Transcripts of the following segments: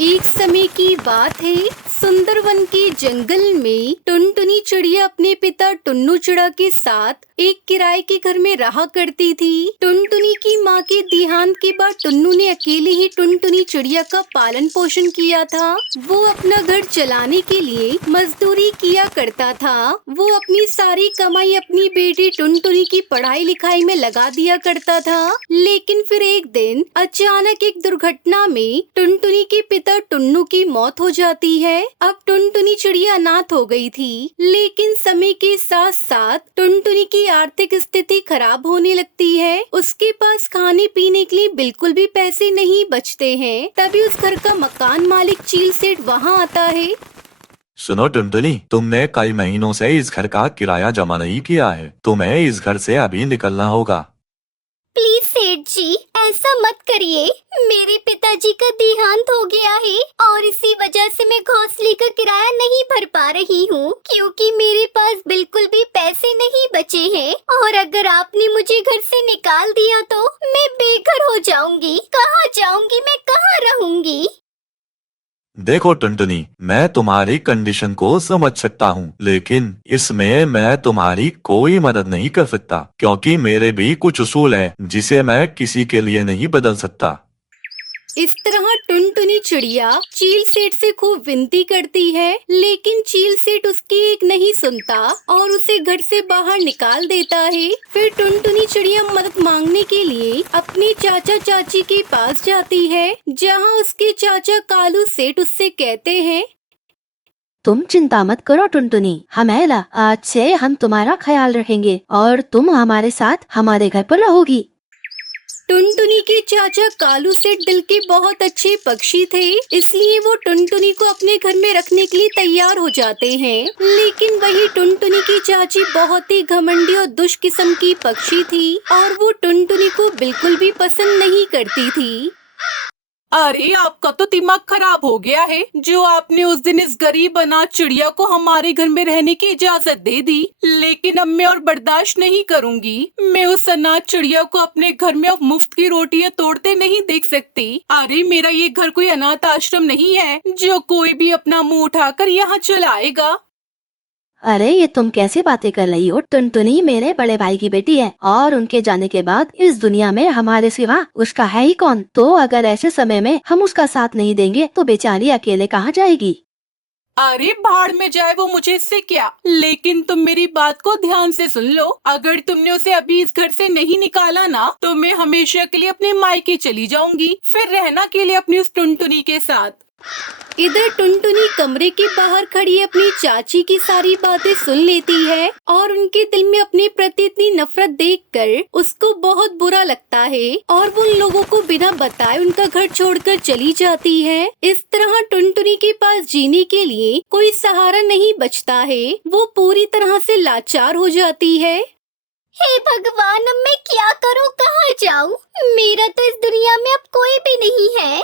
एक समय की बात है, सुंदरवन के जंगल में टुनटुनी चिड़िया अपने पिता टुन्नू चिड़ा के साथ एक किराए के घर में रहा करती थी। टुनटुनी की माँ के देहांत के बाद टुन्नू ने अकेले ही टुनटुनी चिड़िया का पालन पोषण किया था। वो अपना घर चलाने के लिए मजदूरी किया करता था। वो अपनी सारी कमाई अपनी बेटी टुनटुनी की पढ़ाई लिखाई में लगा दिया करता था। लेकिन फिर एक दिन अचानक एक दुर्घटना में टुनटुनी के पिता टुन्नू की मौत हो जाती है। अब टुनटुनी चिड़िया अनाथ हो गई थी, लेकिन समय के साथ साथ टुनटुनी की आर्थिक स्थिति खराब होने लगती है। उसके पास खाने पीने के लिए बिल्कुल भी पैसे नहीं बचते हैं। तभी उस घर का मकान मालिक चील सेठ वहाँ आता है। सुनो टुनटुनी, तुमने कई महीनों से इस घर का किराया जमा नहीं किया है। तुम्हें इस घर से अभी निकलना होगा। प्लीज सेठ जी, ऐसा मत करिए। मेरे पिताजी का देहांत हो गया है और इसी वजह से मैं घोंसले का किराया नहीं भर पा रही हूँ, क्योंकि मेरे पास बिल्कुल भी पैसे नहीं बचे हैं। और अगर आपने मुझे घर से निकाल दिया तो मैं बेघर हो जाऊंगी। कहाँ जाऊंगी मैं, कहाँ रहूंगी? देखो टुनटुनी, मैं तुम्हारी कंडीशन को समझ सकता हूँ, लेकिन इसमें मैं तुम्हारी कोई मदद नहीं कर सकता, क्योंकि मेरे भी कुछ उसूल हैं जिसे मैं किसी के लिए नहीं बदल सकता। इस तरह टुनटुनी चिड़िया चील सेठ से खूब विनती करती है, लेकिन चील सेठ उसकी एक नहीं सुनता और उसे घर से बाहर निकाल देता है। फिर टुनटुनी चिड़िया मदद मांगने के लिए अपने चाचा चाची के पास जाती है, जहाँ उसके चाचा कालू सेठ उससे कहते हैं, तुम चिंता मत करो टुनटुनी, हमेला आज से हम तुम्हारा ख्याल रखेंगे और तुम हमारे साथ हमारे घर पर रहोगी। टुनटुनी के चाचा कालू सेठ दिल के बहुत अच्छे पक्षी थे, इसलिए वो टुनटुनी को अपने घर में रखने के लिए तैयार हो जाते हैं। लेकिन वही टुनटुनी की चाची बहुत ही घमंडी और दुष्ट किस्म की पक्षी थी और वो टुनटुनी को बिल्कुल भी पसंद नहीं करती थी। अरे आपका तो दिमाग खराब हो गया है, जो आपने उस दिन इस गरीब अनाथ चिड़िया को हमारे घर में रहने की इजाजत दे दी। लेकिन अब मैं और बर्दाश्त नहीं करूंगी। मैं उस अनाथ चिड़िया को अपने घर में अब मुफ्त की रोटियां तोड़ते नहीं देख सकती। अरे मेरा ये घर कोई अनाथ आश्रम नहीं है जो कोई भी अपना मुंह उठाकर यहाँ चलाएगा। अरे ये तुम कैसे बातें कर रही हो? टुनटुनी मेरे बड़े भाई की बेटी है और उनके जाने के बाद इस दुनिया में हमारे सिवा उसका है ही कौन? तो अगर ऐसे समय में हम उसका साथ नहीं देंगे तो बेचारी अकेले कहाँ जाएगी? अरे भाड़ में जाए वो, मुझे इससे क्या। लेकिन तुम मेरी बात को ध्यान से सुन लो। अगर तुमने उसे अभी इस घर से नहीं निकाला ना, तो मैं हमेशा के लिए अपने मायके चली जाऊंगी, फिर रहना के लिए अपनी उस टुनटुनी के साथ। इधर टुनटुनी कमरे के बाहर खड़ी अपनी चाची की सारी बातें सुन लेती है और उनके दिल में अपने प्रति इतनी नफरत देखकर उसको बहुत बुरा लगता है और वो उन लोगों को बिना बताए उनका घर छोड़कर चली जाती है। इस तरह टुनटुनी के पास जीने के लिए कोई सहारा नहीं बचता है। वो पूरी तरह से लाचार हो जाती है। हे भगवान, अब मैं क्या करूँ, कहाँ जाऊँ? मेरा तो इस दुनिया में अब कोई भी नहीं है।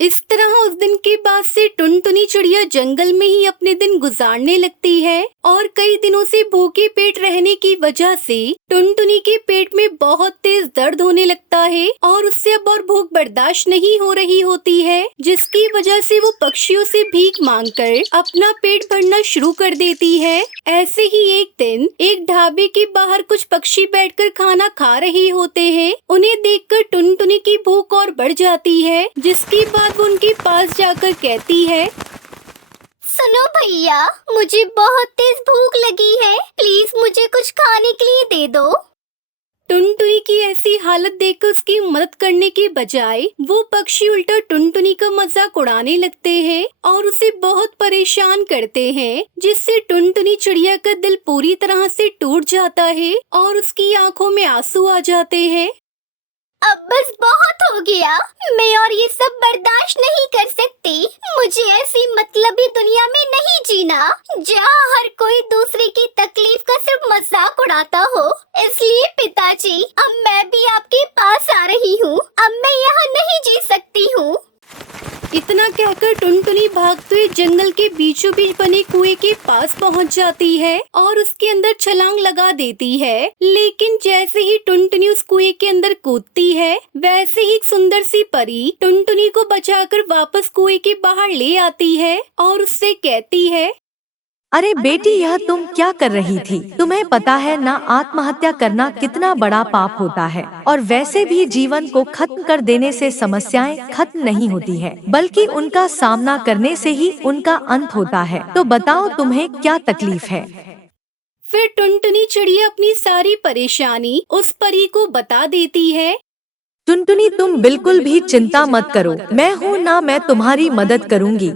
इस तरह उस दिन के बाद से टुनटुनी चिड़िया जंगल में ही अपने दिन गुजारने लगती है और कई दिनों से भूखे पेट रहने की वजह से टुनटुनी के पेट में बहुत तेज दर्द होने लगता है और उससे अब और भूख बर्दाश्त नहीं हो रही होती है, जिसकी वजह से वो पक्षियों से भीख मांगकर अपना पेट भरना शुरू कर देती है। ऐसे ही एक दिन एक ढाबे के बाहर कुछ पक्षी बैठकर खाना खा रहे होते हैं। उन्हें देखकर टुनटुनी की भूख और बढ़ जाती है, जिसके बाद वो उनके पास जाकर कहती है, सुनो भैया, मुझे बहुत तेज भूख लगी है, प्लीज मुझे कुछ खाने के लिए दे दो। टुनटुनी की ऐसी हालत देखकर उसकी मदद करने के बजाय वो पक्षी उल्टा टुनटुनी का मजाक उड़ाने लगते हैं और उसे बहुत परेशान करते हैं, जिससे टुनटुनी चिड़िया का दिल पूरी तरह से टूट जाता है और उसकी आंखों में आंसू आ जाते हैं। अब बस बहुत हो गया, मैं और ये सब बर्दाश्त नहीं कर सकती। मुझे ऐसी मतलबी दुनिया में नहीं जीना, जहाँ हर कोई दूसरे की तकलीफ का सिर्फ मजाक उड़ाता हो। इसलिए पिताजी, अब मैं भी आपके पास आ रही हूँ। अब मैं यहाँ नहीं जी सकती हूँ। इतना कहकर टुनटुनी भागते हुए जंगल के बीचों बीच बने कुएं के पास पहुंच जाती है और उसके अंदर छलांग लगा देती है। लेकिन जैसे ही टुनटुनी उस कुएं के अंदर कूदती है, वैसे ही एक सुंदर सी परी टुनटुनी को बचाकर वापस कुएं के बाहर ले आती है और उससे कहती है, अरे बेटी, यह तुम क्या कर रही थी? तुम्हें पता है ना, आत्महत्या करना कितना बड़ा पाप होता है। और वैसे भी जीवन को खत्म कर देने से समस्याएं खत्म नहीं होती है, बल्कि उनका सामना करने से ही उनका अंत होता है। तो बताओ तुम्हें क्या तकलीफ है? फिर टुनटुनी चिड़िया अपनी सारी परेशानी उस परी को बता देती है। टुनटुनी, तुम बिल्कुल भी चिंता मत करो, मैं हूँ ना, मैं तुम्हारी मदद करूँगी।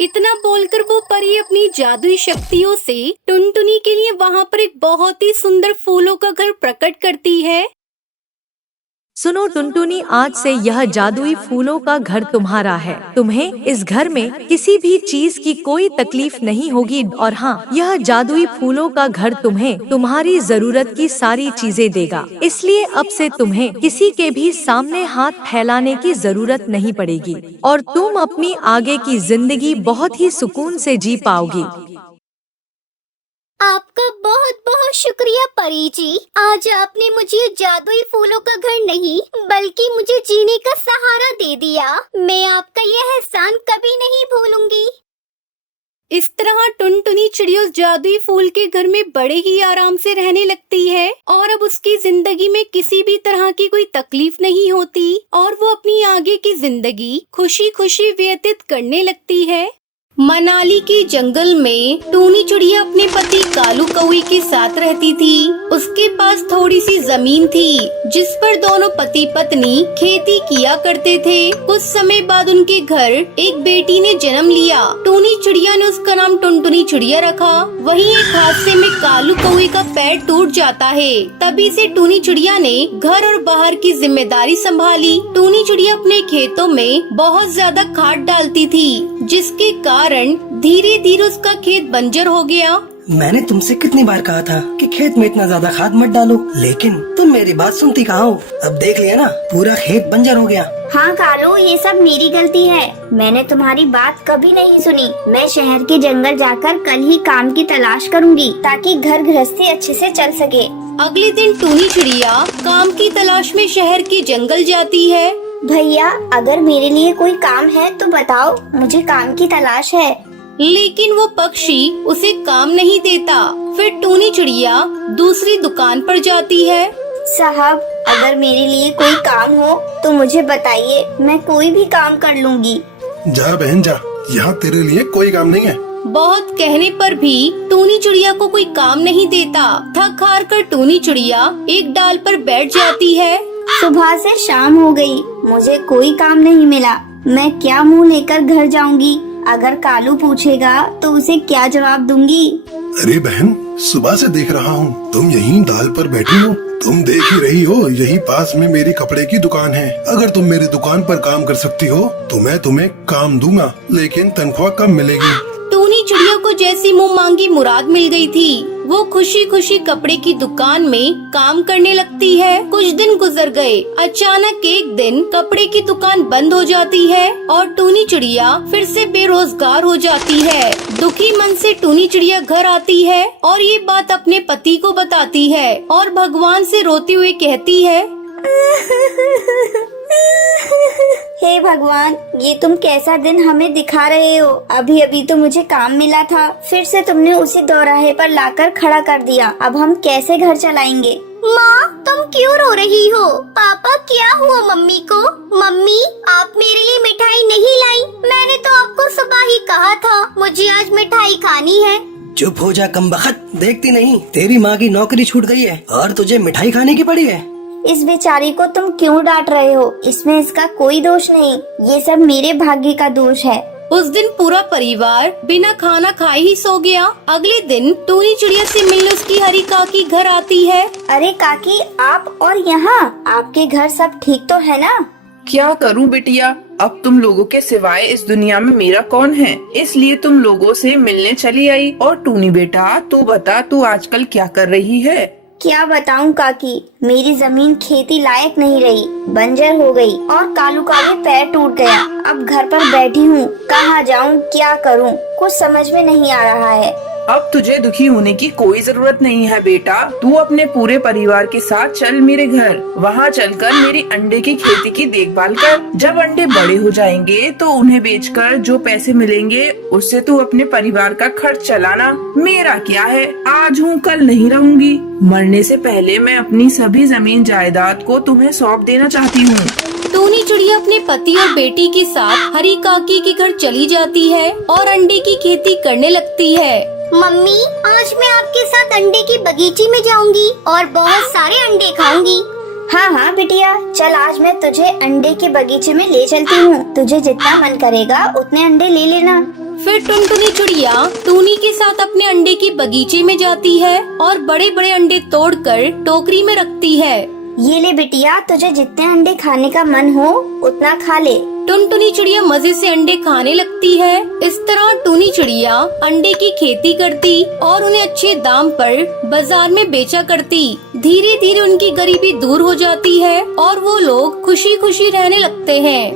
इतना बोलकर वो परी अपनी जादुई शक्तियों से टुनटुनी के लिए वहाँ पर एक बहुत ही सुंदर फूलों का घर प्रकट करती है। सुनो टुनटुनी, आज से यह जादुई फूलों का घर तुम्हारा है। तुम्हें इस घर में किसी भी चीज की कोई तकलीफ नहीं होगी। और हाँ, यह जादुई फूलों का घर तुम्हें तुम्हारी जरूरत की सारी चीजें देगा। इसलिए अब से तुम्हें किसी के भी सामने हाथ फैलाने की जरूरत नहीं पड़ेगी और तुम अपनी आगे की जिंदगी बहुत ही सुकून से जी पाओगी। आपका बहुत बहुत शुक्रिया परी जी। आज आपने मुझे जादुई फूलों का घर नहीं बल्कि मुझे जीने का सहारा दे दिया। मैं आपका यह एहसान कभी नहीं भूलूंगी। इस तरह टुनटुनी चिड़िया उस जादुई फूल के घर में बड़े ही आराम से रहने लगती है और अब उसकी जिंदगी में किसी भी तरह की कोई तकलीफ नहीं होती और वो अपनी आगे की जिंदगी खुशी खुशी व्यतीत करने लगती है। मनाली के जंगल में टूनी चिड़िया अपने पति कालू कौवे के साथ रहती थी। उसके पास थोड़ी सी जमीन थी जिस पर दोनों पति पत्नी खेती किया करते थे। कुछ समय बाद उनके घर एक बेटी ने जन्म लिया। टूनी चिड़िया ने उसका नाम टुनटुनी चिड़िया रखा। वहीं एक हादसे में कालू कौवे का पैर टूट जाता है। तभी से टूनी चिड़िया ने घर और बाहर की जिम्मेदारी संभाली। टूनी चिड़िया अपने खेतों में बहुत ज्यादा खाद डालती थी, जिसके कारण धीरे धीरे उसका खेत बंजर हो गया। मैंने तुमसे कितनी बार कहा था कि खेत में इतना ज्यादा खाद मत डालो, लेकिन तुम मेरी बात सुनती कहाँ हो। अब देख लिया ना, पूरा खेत बंजर हो गया। हाँ कालू, ये सब मेरी गलती है। मैंने तुम्हारी बात कभी नहीं सुनी। मैं शहर के जंगल जाकर कल ही काम की तलाश करूँगी ताकि घर गृहस्थी अच्छे से चल सके। अगले दिन टूनी चिड़िया काम की तलाश में शहर के जंगल जाती है। भैया, अगर मेरे लिए कोई काम है तो बताओ, मुझे काम की तलाश है। लेकिन वो पक्षी उसे काम नहीं देता। फिर टूनी चिड़िया दूसरी दुकान पर जाती है। साहब, अगर मेरे लिए कोई काम हो तो मुझे बताइए, मैं कोई भी काम कर लूँगी। जा बहन जा, यहाँ तेरे लिए कोई काम नहीं है। बहुत कहने पर भी टूनी चिड़िया को कोई काम नहीं देता। थक हार कर टूनी चिड़िया एक डाल पर बैठ जाती है। सुबह से शाम हो गई, मुझे कोई काम नहीं मिला। मैं क्या मुंह लेकर घर जाऊंगी? अगर कालू पूछेगा तो उसे क्या जवाब दूंगी? अरे बहन, सुबह से देख रहा हूँ तुम यहीं डाल पर बैठी हो। तुम देख ही रही हो, यही पास में मेरी कपड़े की दुकान है। अगर तुम मेरी दुकान पर काम कर सकती हो तो मैं तुम्हें काम दूंगा, लेकिन तनख्वाह कम मिलेगी। टूनी चिड़िया को जैसी मुंह मांगी मुराद मिल गई थी। वो खुशी खुशी कपड़े की दुकान में काम करने लगती है। कुछ दिन गुजर गए। अचानक एक दिन कपड़े की दुकान बंद हो जाती है और टूनी चिड़िया फिर से बेरोजगार हो जाती है। दुखी मन से टूनी चिड़िया घर आती है और ये बात अपने पति को बताती है और भगवान से रोते हुए कहती है, हे भगवान, ये तुम कैसा दिन हमें दिखा रहे हो। अभी अभी तो मुझे काम मिला था, फिर से तुमने उसी दोराहे पर लाकर खड़ा कर दिया। अब हम कैसे घर चलाएंगे? माँ, तुम क्यों रो रही हो? पापा, क्या हुआ मम्मी को? मम्मी, आप मेरे लिए मिठाई नहीं लाई? मैंने तो आपको सुबह ही कहा था मुझे आज मिठाई खानी है। चुप हो जा कमबख्त, देखती नहीं तेरी माँ की नौकरी छूट गई है और तुझे मिठाई खाने की पड़ी है। इस बेचारी को तुम क्यों डांट रहे हो? इसमें इसका कोई दोष नहीं, ये सब मेरे भाग्य का दोष है। उस दिन पूरा परिवार बिना खाना खाए ही सो गया। अगले दिन टूनी चिड़िया से मिलने उसकी हरी काकी घर आती है। अरे काकी, आप और यहाँ? आपके घर सब ठीक तो है ना? क्या करूं बिटिया, अब तुम लोगों के सिवाय इस दुनिया में मेरा कौन है, इसलिए तुम लोगों से मिलने चली आई। और टूनी बेटा, तू बता, तू आजकल क्या कर रही है? क्या बताऊं काकी, मेरी जमीन खेती लायक नहीं रही, बंजर हो गई और कालू का भी पैर टूट गया। अब घर पर बैठी हूँ, कहाँ जाऊँ, क्या करूँ, कुछ समझ में नहीं आ रहा है। अब तुझे दुखी होने की कोई जरूरत नहीं है बेटा। तू अपने पूरे परिवार के साथ चल मेरे घर। वहाँ चलकर मेरी अंडे की खेती की देखभाल कर। जब अंडे बड़े हो जाएंगे तो उन्हें बेचकर जो पैसे मिलेंगे उससे तू अपने परिवार का खर्च चलाना। मेरा क्या है, आज हूँ कल नहीं रहूंगी। मरने से पहले मैं अपनी सभी जमीन जायदाद को तुम्हें सौंप देना चाहती हूँ। टूनी चिड़िया अपने पति और बेटी के साथ हरी काकी के घर चली जाती है और अंडे की खेती करने लगती है। मम्मी, आज मैं आपके साथ अंडे की बगीचे में जाऊंगी और बहुत सारे अंडे खाऊंगी। हाँ हाँ बिटिया, चल आज मैं तुझे अंडे के बगीचे में ले चलती हूँ। तुझे जितना मन करेगा उतने अंडे ले लेना। फिर टुनटुनी चिड़िया टूनी के साथ अपने अंडे के बगीचे में जाती है और बड़े बड़े अंडे तोड़कर टोकरी में रखती है। ये ले बिटिया, तुझे जितने अंडे खाने का मन हो उतना खा ले। टुनटुनी चिड़िया मजे से अंडे खाने लगती है। इस तरह टूनी चिड़िया अंडे की खेती करती और उन्हें अच्छे दाम पर बाजार में बेचा करती। धीरे धीरे उनकी गरीबी दूर हो जाती है और वो लोग खुशी खुशी रहने लगते हैं।